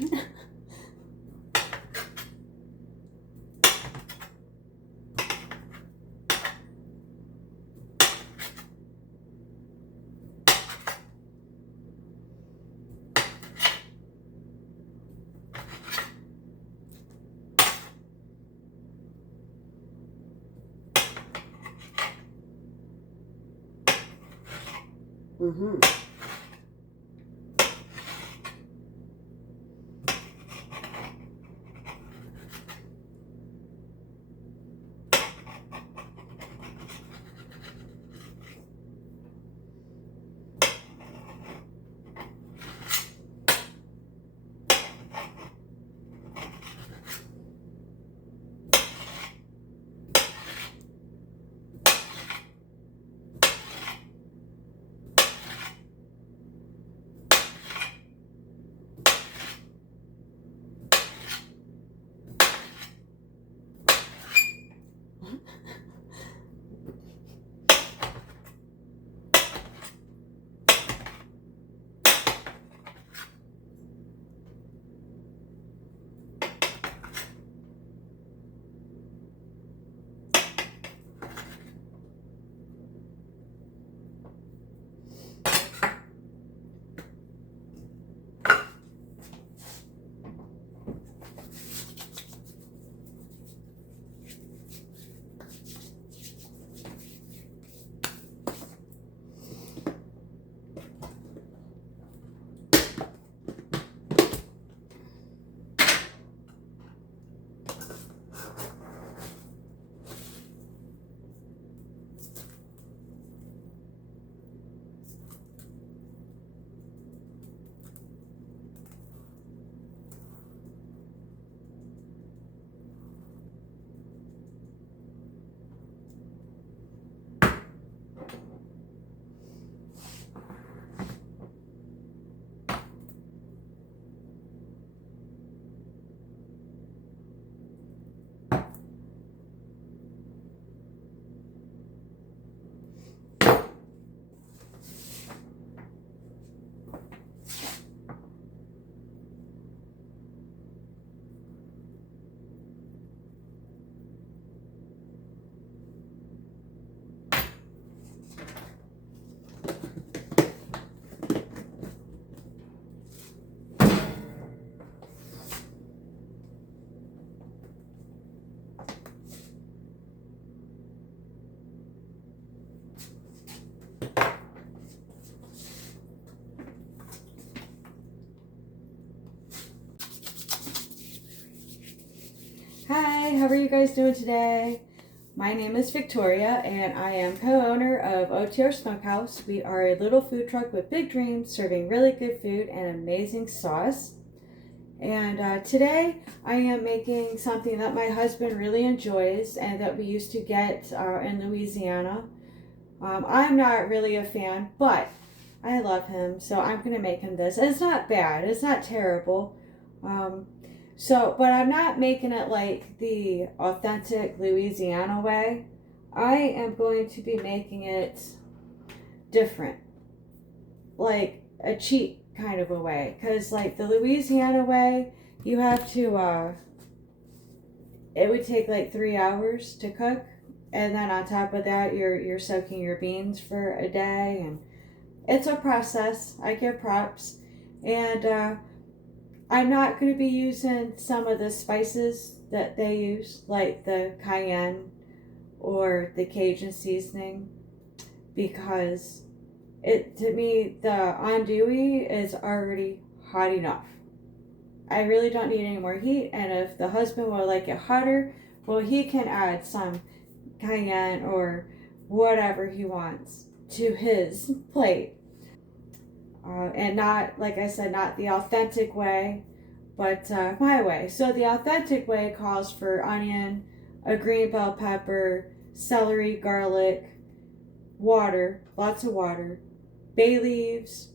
Mm-hmm. Hi, how are you guys doing today? My name is Victoria and I am co-owner of OTR Smokehouse. We are a little food truck with big dreams, serving really good food and amazing sauce. And today I am making something that my husband really enjoys and that we used to get in Louisiana. I'm not really a fan, but I love him, so I'm going to make him this. And it's not bad, it's not terrible. But I'm not making it like the authentic Louisiana way. I am going to be making it different, like a cheat kind of a way. Because like the Louisiana way, you have to, it would take like 3 hours to cook. And then on top of that, you're soaking your beans for a day. And it's a process. I give props. And I'm not going to be using some of the spices that they use, like the cayenne or the Cajun seasoning, because to me, the andouille is already hot enough. I really don't need any more heat, and if the husband will like it hotter, well, he can add some cayenne or whatever he wants to his plate. And not, like I said, not the authentic way, but my way. So the authentic way calls for onion, a green bell pepper, celery, garlic, water, lots of water, bay leaves,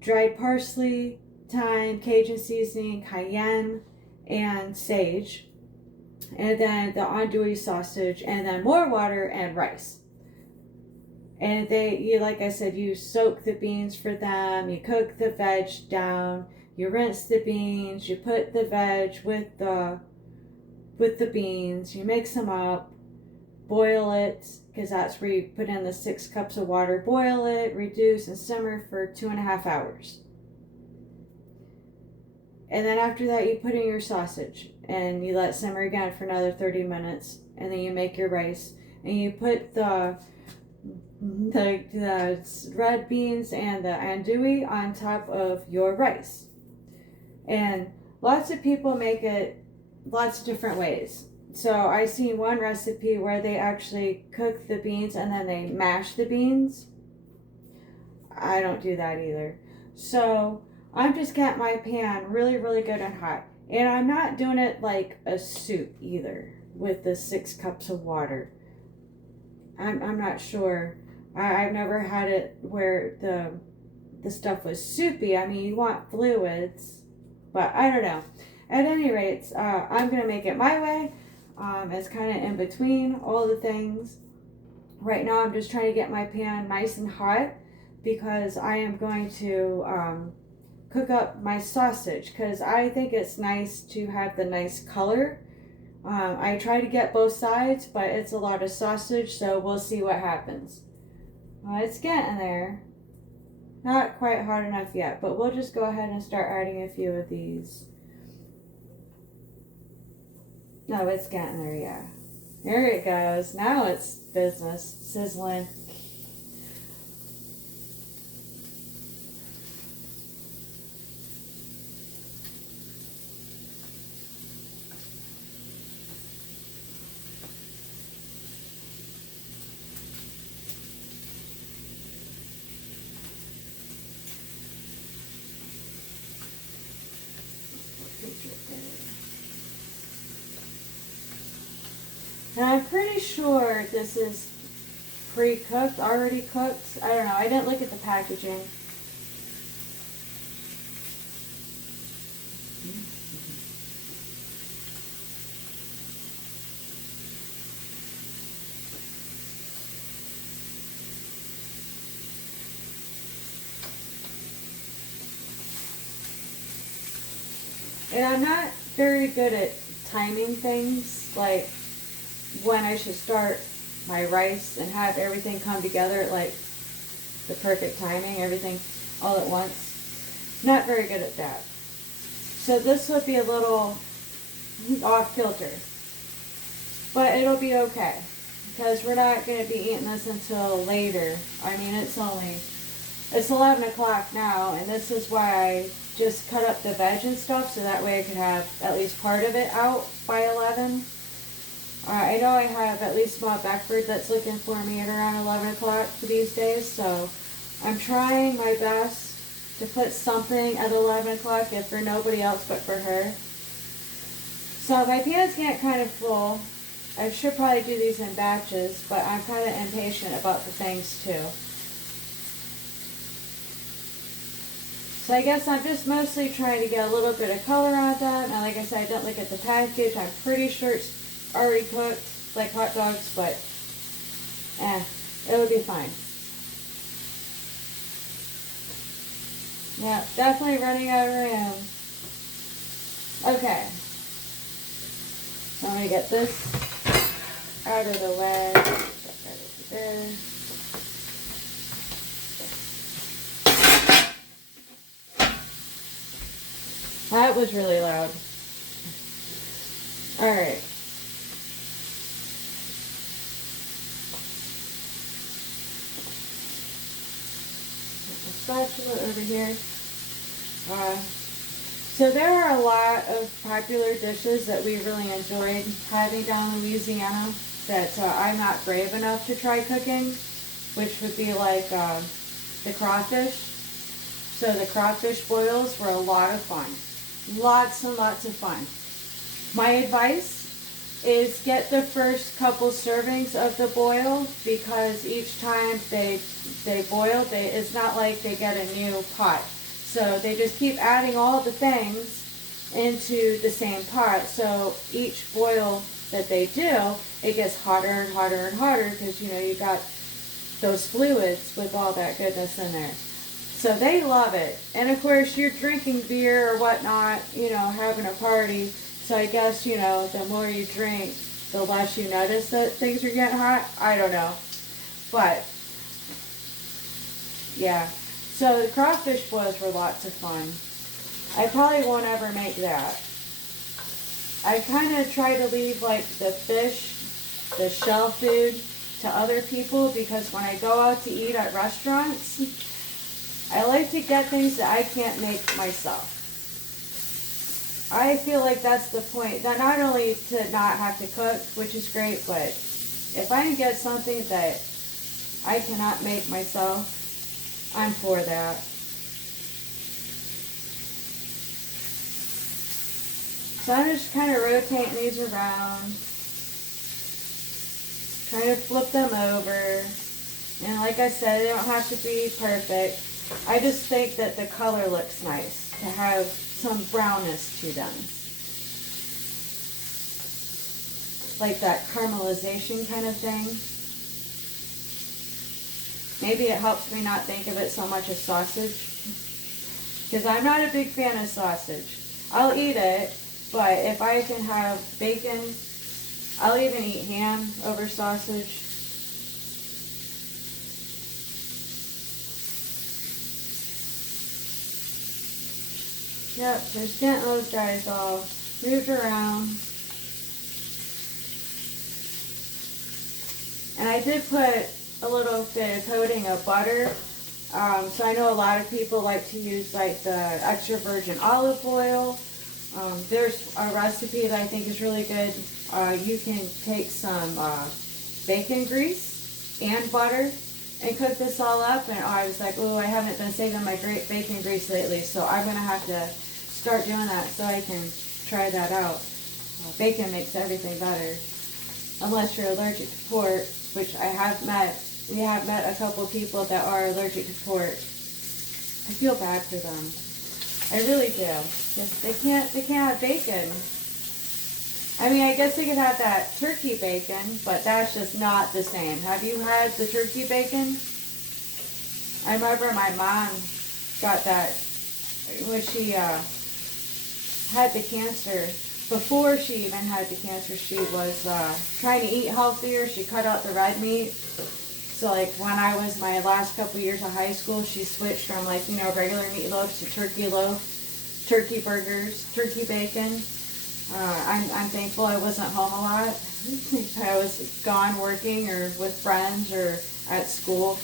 dried parsley, thyme, Cajun seasoning, cayenne, and sage. And then the andouille sausage, and then more water and rice. And like I said, you soak the beans for them, you cook the veg down, You rinse the beans, you put the veg with the beans, you mix them up, boil it, because that's where you put in the 6 cups of water, boil it, reduce, and simmer for 2.5 hours. And then after that, you put in your sausage and you let it simmer again for another 30 minutes. And then you make your rice and you put the red beans and the andouille on top of your rice. And lots of people make it lots of different ways. So I seen one recipe where they actually cook the beans and then they mash the beans. I don't do that either. So I'm just getting my pan really, really good and hot. And I'm not doing it like a soup either with the 6 cups of water. I'm not sure. I've never had it where the stuff was soupy. I mean, you want fluids, but I don't know. At any rate, I'm going to make it my way. It's kind of in between all the things. Right now, I'm just trying to get my pan nice and hot because I am going to cook up my sausage because I think it's nice to have the nice color. I try to get both sides, but it's a lot of sausage, so we'll see what happens. It's getting there. Not quite hot enough yet, but we'll just go ahead and start adding a few of these. No, it's getting there, yeah. There it goes. Now it's business. Sizzling. And I'm pretty sure this is pre-cooked, already cooked. I don't know. I didn't look at the packaging. And I'm not very good at timing things, like when I should start my rice and have everything come together at like the perfect timing, everything all at once. Not very good at that. So this would be a little off kilter. But it'll be okay because we're not going to be eating this until later. I mean, it's 11 o'clock now, and this is why I just cut up the veg and stuff so that way I could have at least part of it out by 11. I know I have at least Small Beckford that's looking for me at around 11 o'clock these days, so I'm trying my best to put something at 11 o'clock, if for nobody else but for her. So my pan's getting kind of full. I should probably do these in batches, but I'm kind of impatient about the things too. So I guess I'm just mostly trying to get a little bit of color on them. And like I said, I didn't look at the package. I'm pretty sure it's already cooked, like hot dogs, but it'll be fine. Yeah, definitely running out of room. Okay. So I'm going to get this out of the way. Get that over there. That was really loud. Alright. Spatula over here. So there are a lot of popular dishes that we really enjoyed having down in Louisiana that I'm not brave enough to try cooking, which would be like the crawfish. So the crawfish boils were a lot of fun. Lots and lots of fun. My advice is get the first couple servings of the boil because each time they boil, it's not like they get a new pot. So they just keep adding all the things into the same pot. So each boil that they do, it gets hotter and hotter and hotter because, you know, you got those fluids with all that goodness in there. So they love it. And of course, you're drinking beer or whatnot, having a party. So I guess, the more you drink, the less you notice that things are getting hot. I don't know. But, yeah. So the crawfish boils were lots of fun. I probably won't ever make that. I kind of try to leave like the fish, the shell food to other people because when I go out to eat at restaurants, I like to get things that I can't make myself. I feel like that's the point. That not only to not have to cook, which is great, but if I can get something that I cannot make myself, I'm for that. So I'm just kind of rotating these around, trying to flip them over. And like I said, they don't have to be perfect. I just think that the color looks nice to have some brownness to them. Like that caramelization kind of thing. Maybe it helps me not think of it so much as sausage. Because I'm not a big fan of sausage. I'll eat it, but if I can have bacon, I'll even eat ham over sausage. Yep, just getting those guys all moved around. And I did put a little bit of coating of butter. So I know a lot of people like to use like the extra virgin olive oil. There's a recipe that I think is really good. You can take some bacon grease and butter and cook this all up. And I was like, oh, I haven't been saving my great bacon grease lately, so I'm going to have to start doing that so I can try that out. Bacon makes everything better, unless you're allergic to pork, which we have met a couple people that are allergic to pork. I feel bad for them. I really do. They can't have bacon. I mean, I guess they could have that turkey bacon, but that's just not the same. Have you had the turkey bacon? I remember my mom got that when she had the cancer. Before she even had the cancer, she was trying to eat healthier. She cut out the red meat. So like when I was my last couple years of high school, she switched from like, regular meatloaf to turkey loaf, turkey burgers, turkey bacon. I'm thankful I wasn't home a lot. I was gone working or with friends or at school.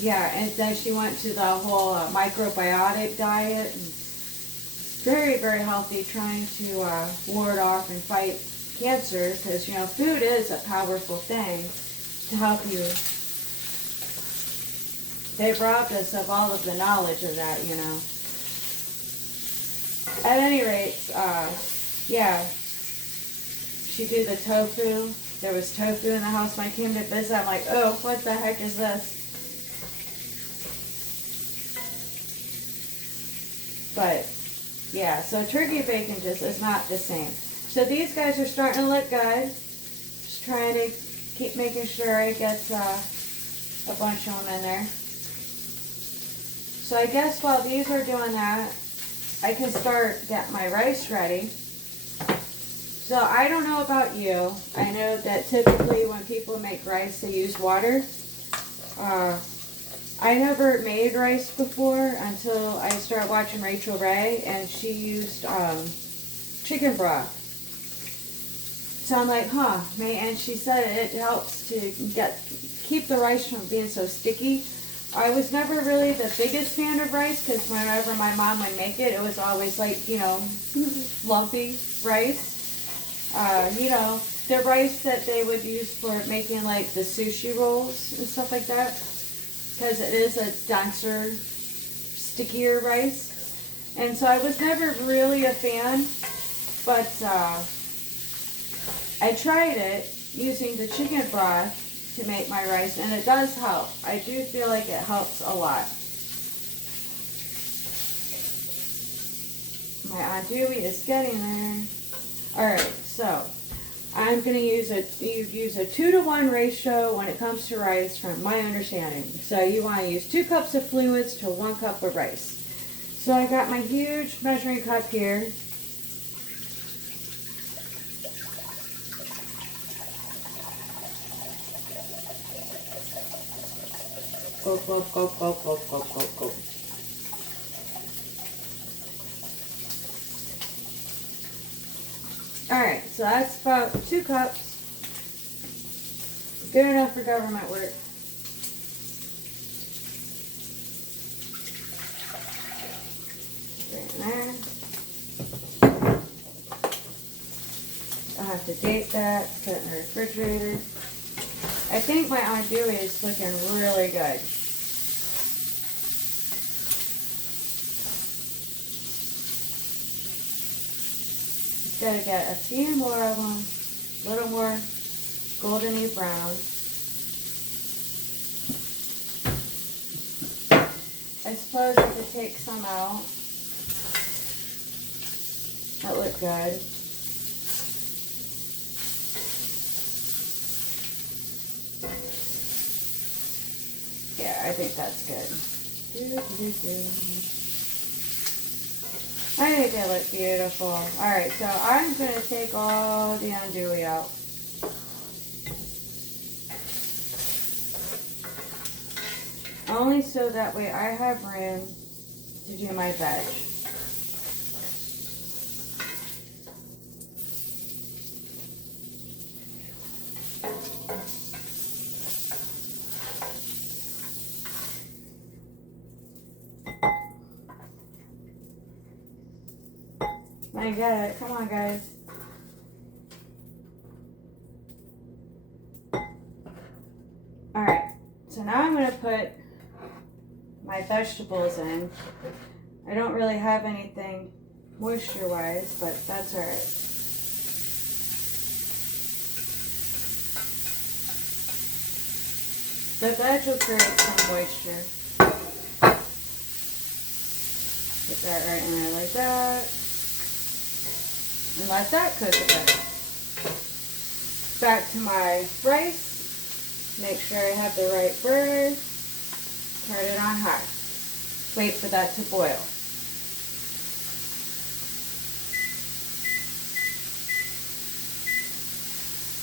Yeah, and then she went to the whole microbiotic diet. And very, very healthy, trying to ward off and fight cancer, because, food is a powerful thing to help you. They've robbed us of all of the knowledge of that, At any rate, yeah, she did the tofu. There was tofu in the house when I came to visit. I'm like, oh, what the heck is this? But, yeah, so turkey bacon just is not the same. So these guys are starting to look good. Just trying to keep making sure I get a bunch of them in there. So I guess while these are doing that, I can start getting my rice ready. So I don't know about you. I know that typically when people make rice, they use water. I never made rice before until I started watching Rachel Ray, and she used chicken broth. So I'm like, huh, and she said it helps to keep the rice from being so sticky. I was never really the biggest fan of rice, because whenever my mom would make it, it was always like, lumpy rice. The rice that they would use for making like the sushi rolls and stuff like that, because it is a denser, stickier rice. And so I was never really a fan, but I tried it using the chicken broth to make my rice, and it does help. I do feel like it helps a lot. My andouille is getting there. Alright, so I'm going to use a 2-to-1 ratio when it comes to rice from my understanding. So you want to use 2 cups of fluids to 1 cup of rice. So I got my huge measuring cup here. Go, go, go, go, go, go, go, go. Alright, so that's about 2 cups. Good enough for government work. Right in there. I'll have to date that, put it in the refrigerator. I think my andouille is looking really good. Just gotta get a few more of them, a little more goldeny brown. I suppose I could take some out. That looked good. Yeah, I think that's good. I think they look beautiful. Alright, so I'm going to take all the andouille out. Only so that way I have room to do my veg. I get it. Come on, guys. Alright, so now I'm going to put my vegetables in. I don't really have anything moisture-wise, but that's alright. The veg will create some moisture. Put that right in there like that. And let that cook a bit. Back to my rice. Make sure I have the right burner. Turn it on high. Wait for that to boil.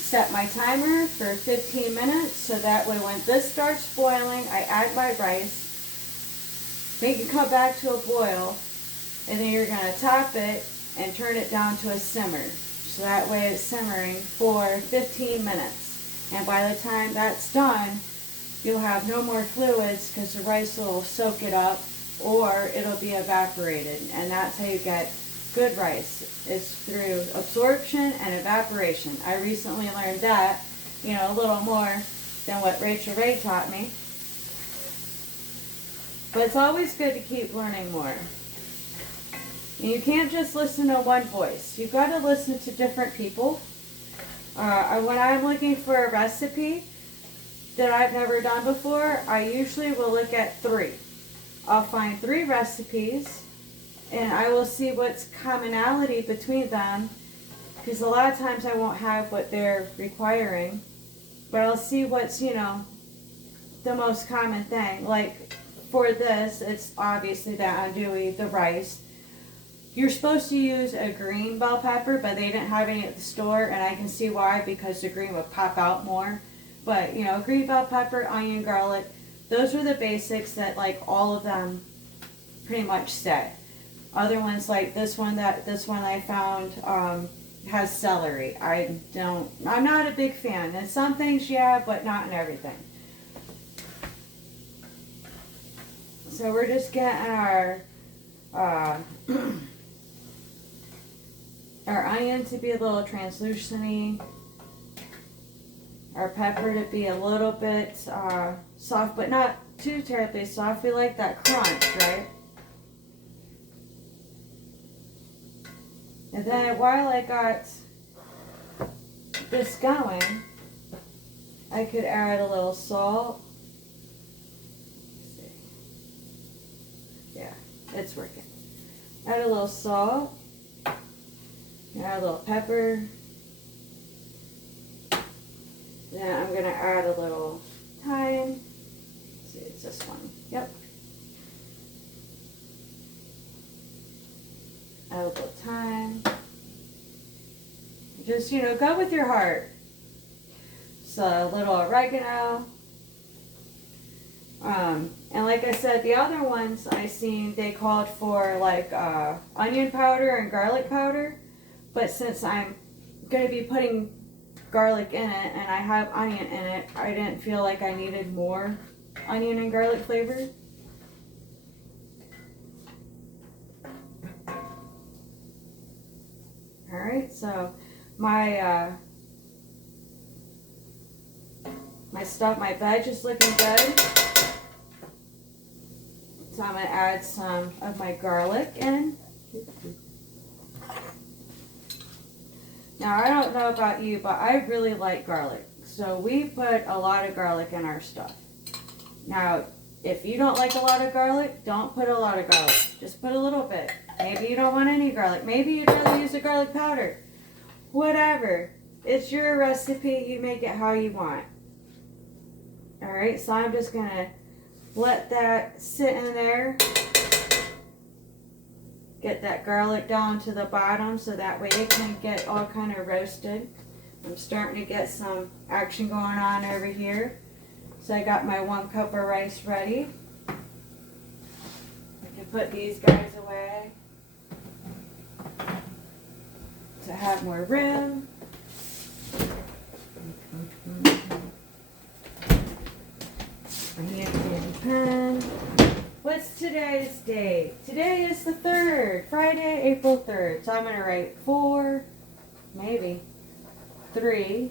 Set my timer for 15 minutes so that way when this starts boiling, I add my rice. Make it come back to a boil, and then you're going to top it and turn it down to a simmer. So that way it's simmering for 15 minutes. And by the time that's done, you'll have no more fluids because the rice will soak it up or it'll be evaporated. And that's how you get good rice. It's through absorption and evaporation. I recently learned that, a little more than what Rachel Ray taught me. But it's always good to keep learning more. And you can't just listen to one voice. You've got to listen to different people. When I'm looking for a recipe that I've never done before, I usually will look at 3. I'll find 3 recipes, and I will see what's commonality between them, because a lot of times I won't have what they're requiring, but I'll see what's, the most common thing. Like for this, it's obviously the andouille, the rice. You're supposed to use a green bell pepper, but they didn't have any at the store, and I can see why, because the green would pop out more. But, green bell pepper, onion, garlic, those are the basics that, all of them pretty much say. Other ones, like this one I found has celery. I'm not a big fan. In some things, yeah, but not in everything. So we're just getting our onion to be a little translucent-y, our pepper to be a little bit soft, but not too terribly soft. We like that crunch, right? And then while I got this going, I could add a little salt. Let's see. Yeah, it's working. Add a little salt. Add a little pepper. Then I'm gonna add a little thyme. Let's see, it's this one. Yep. Add a little thyme. Just, you know, go with your heart. So a little oregano. And like I said, the other ones I seen, they called for like onion powder and garlic powder. But since I'm going to be putting garlic in it and I have onion in it, I didn't feel like I needed more onion and garlic flavor. Alright, so my my veg is looking good. So I'm going to add some of my garlic in. Now, I don't know about you, but I really like garlic. So we put a lot of garlic in our stuff. Now, if you don't like a lot of garlic, don't put a lot of garlic. Just put a little bit. Maybe you don't want any garlic. Maybe you'd rather use a garlic powder. Whatever. It's your recipe. You make it how you want. Alright, so I'm just going to let that sit in there. Get that garlic down to the bottom so that way it can get all kind of roasted. I'm starting to get some action going on over here. So I got my 1 cup of rice ready. I can put these guys away to have more room. My hand pen. What's today's date? Today is the 3rd, Friday, April 3rd. So I'm going to write 4, maybe 3,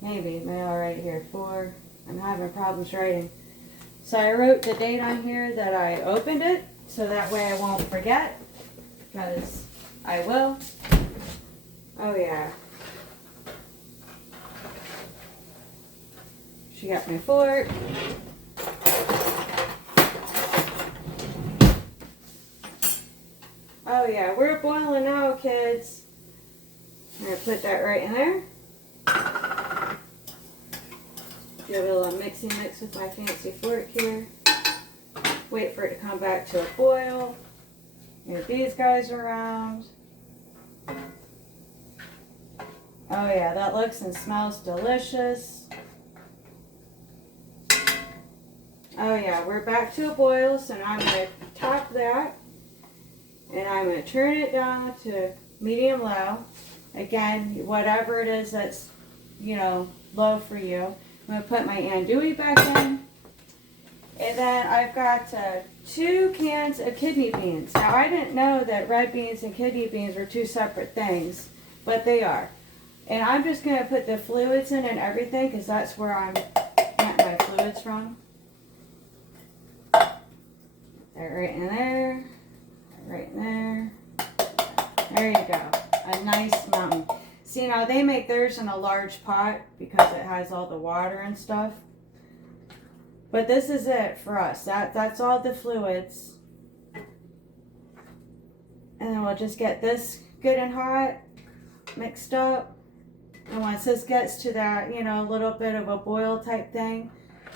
maybe I'll write here 4. I'm having problems writing. So I wrote the date on here that I opened it, so that way I won't forget, because I will. Oh yeah. She got my fork. Oh yeah, we're boiling now, kids. I'm going to put that right in there. Give it a little mixy mix with my fancy fork here. Wait for it to come back to a boil. Move these guys around. Oh yeah, that looks and smells delicious. Oh yeah, we're back to a boil, so now I'm going to top that. And I'm going to turn it down to medium low. Again, whatever it is that's, you know, low for you. I'm going to put my andouille back in. And then I've got 2 cans of kidney beans. Now, I didn't know that red beans and kidney beans were 2 separate things, but they are. And I'm just going to put the fluids in and everything, because that's where I'm getting my fluids from. They're right in there. Right in there. There you go. A nice mountain. See, now they make theirs in a large pot because it has all the water and stuff. But this is it for us. That's all the fluids. And then we'll just get this good and hot, mixed up. And once this gets to that, you know, a little bit of a boil type thing,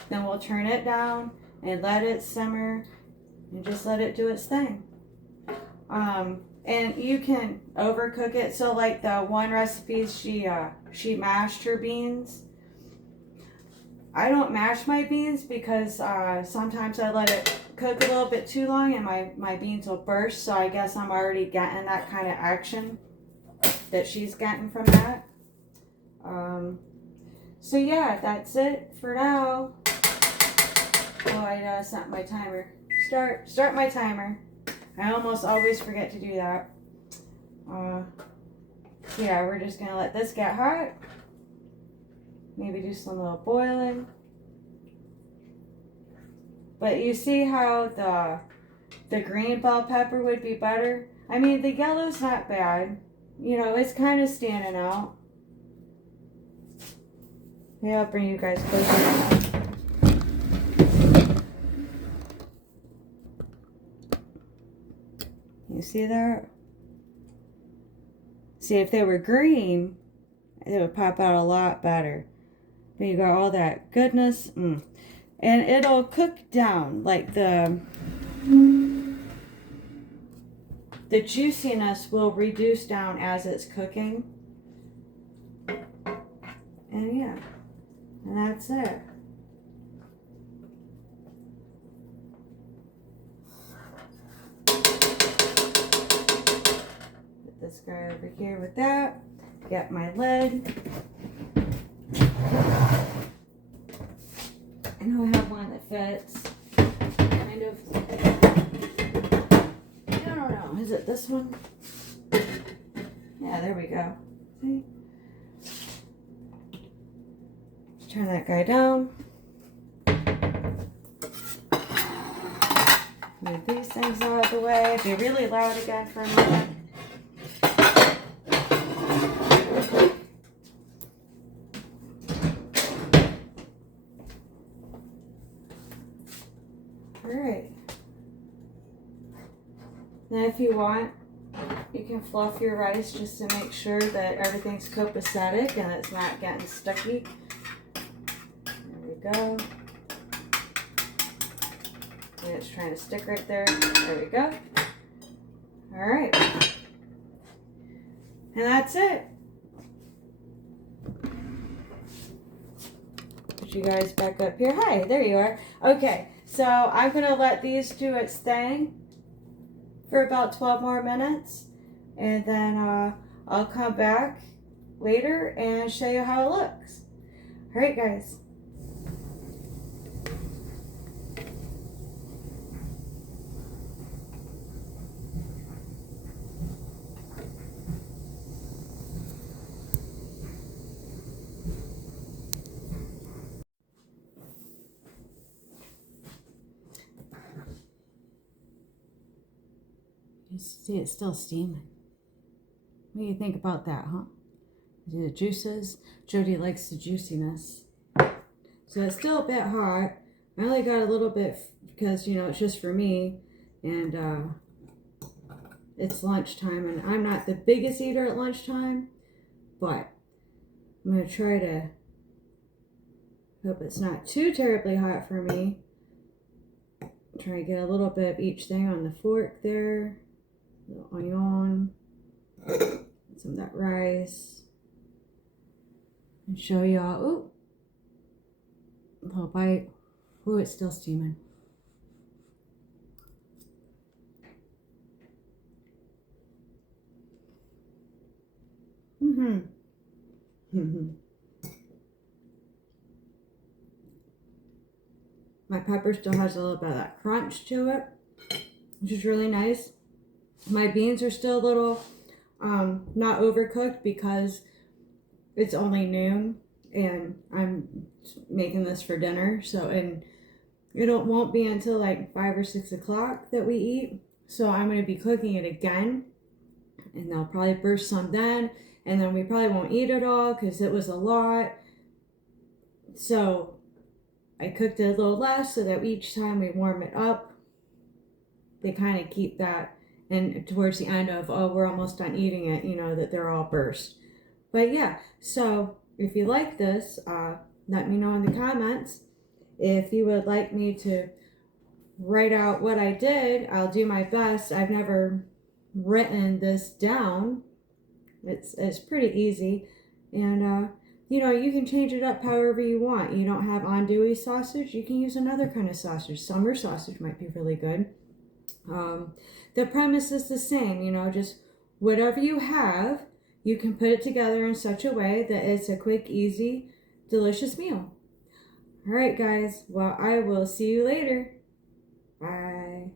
then we'll turn it down and let it simmer and just let it do its thing. And you can overcook it. So like the one recipe, she mashed her beans. I don't mash my beans because sometimes I let it cook a little bit too long and my beans will burst. So I guess I'm already getting that kind of action that she's getting from that. So yeah, that's it for now. Oh, I set my timer. Start my timer. I almost always forget to do that. So yeah, we're just gonna let this get hot. Maybe do some little boiling. But you see how the green bell pepper would be better? I mean, the yellow's not bad. You know, it's kind of standing out. Maybe I'll bring you guys closer. You see there? See, if they were green, it would pop out a lot better. But you got all that goodness. And it'll cook down. Like the juiciness will reduce down as it's cooking. And yeah, and that's it. Put this guy over here with that. Get my lid. I know I have one that fits. Kind of. I don't know. Is it this one? Yeah, there we go. See? Just turn that guy down. Move these things out of the way. Be really loud again for a moment. Alright. Now if you want, you can fluff your rice just to make sure that everything's copacetic and it's not getting sticky. There we go. And it's trying to stick right there. There we go. Alright. And that's it. Put you guys back up here. Hi, there you are. Okay, so I'm going to let these do its thing for about 12 more minutes. And then I'll come back later and show you how it looks. Alright, guys. You see it's still steaming. What do you think about that, huh? The juices. Jody likes the juiciness. So it's still a bit hot. I only got a little bit because, you know, it's just for me. And it's lunchtime. And I'm not the biggest eater at lunchtime. But I'm going to try to hope it's not too terribly hot for me. Try to get a little bit of each thing on the fork there. A little onion. Some of that rice. And show y'all. Ooh. A little bite. Ooh, it's still steaming. My pepper still has a little bit of that crunch to it, which is really nice. My beans are still a little not overcooked because it's only noon and I'm making this for dinner. So, and it won't be until like 5 or 6 o'clock that we eat. So I'm going to be cooking it again and they'll probably burst some then. And then we probably won't eat it all because it was a lot. So I cooked it a little less so that each time we warm it up, they kind of keep that. And towards the end of, oh, we're almost done eating it, you know, that they're all burst. But yeah, so if you like this, let me know in the comments. If you would like me to write out what I did, I'll do my best. I've never written this down. It's pretty easy. And, you know, you can change it up however you want. You don't have andouille sausage, you can use another kind of sausage. Summer sausage might be really good. The premise is the same, you know, just whatever you have, you can put it together in such a way that it's a quick, easy, delicious meal. All right, guys. Well, I will see you later. Bye.